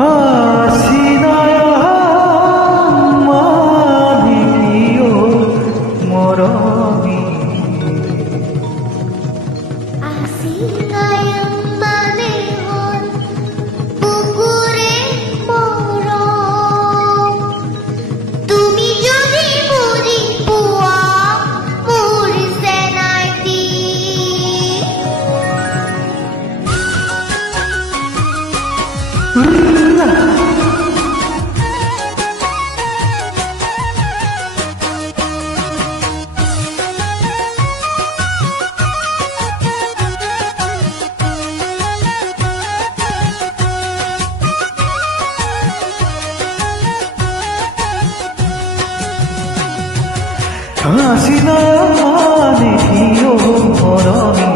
হাসিনায় মালিকিও মরমি হাসিনায় মানে হল পুকুরে মরম তুমি যদি বুঝি পুয়া মোর সেনাইতি হাসিনা মালিকিও মরমি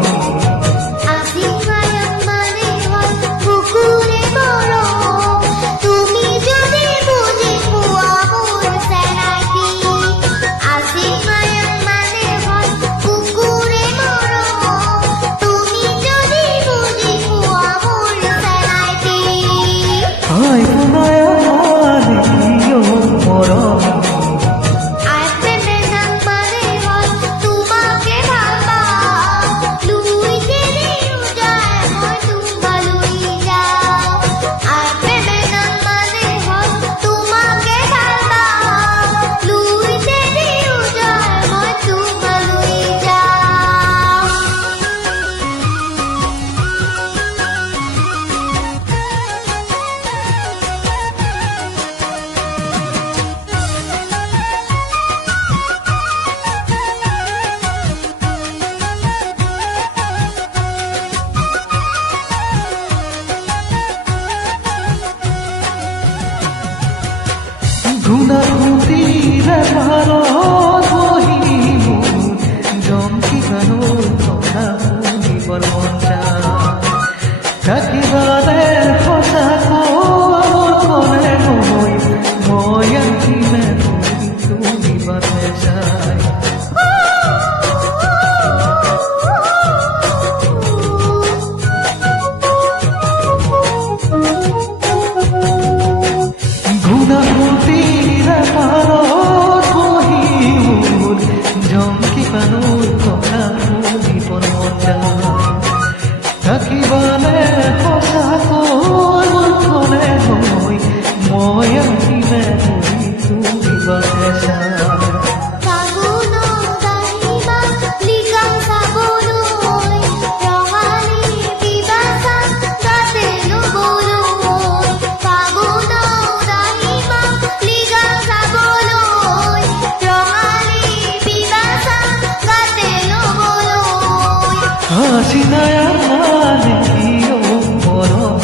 হাসিনায় মানে হল পুকুরে মরম তুমি যদি বুঝি পুয়া মোর সেনাইতি হাসিনায় মানে হল পুকুরে মরম তুমি যদি বুঝি পুয়া মোর সেনাইতি হাই পুনায় মালিকিও মরমি গুণাগুতিরে ভালো বহিব জমকি গানো তোমরা শুনিবৰ মন যায় থাকিবাৰে সঁচাকো মনে নৈ মই আঁকিমে শুনিবাৰে যায় গুণাগুতিৰে ভালো বহিব জমকি গানো তোমৰা শুনিবৰ মন যায় থাকিবাৰে সঁচাকো মনে নৈ মই আঁকিমে শুনিবাৰে যায় হাসিনায় মালিকিও মৰমি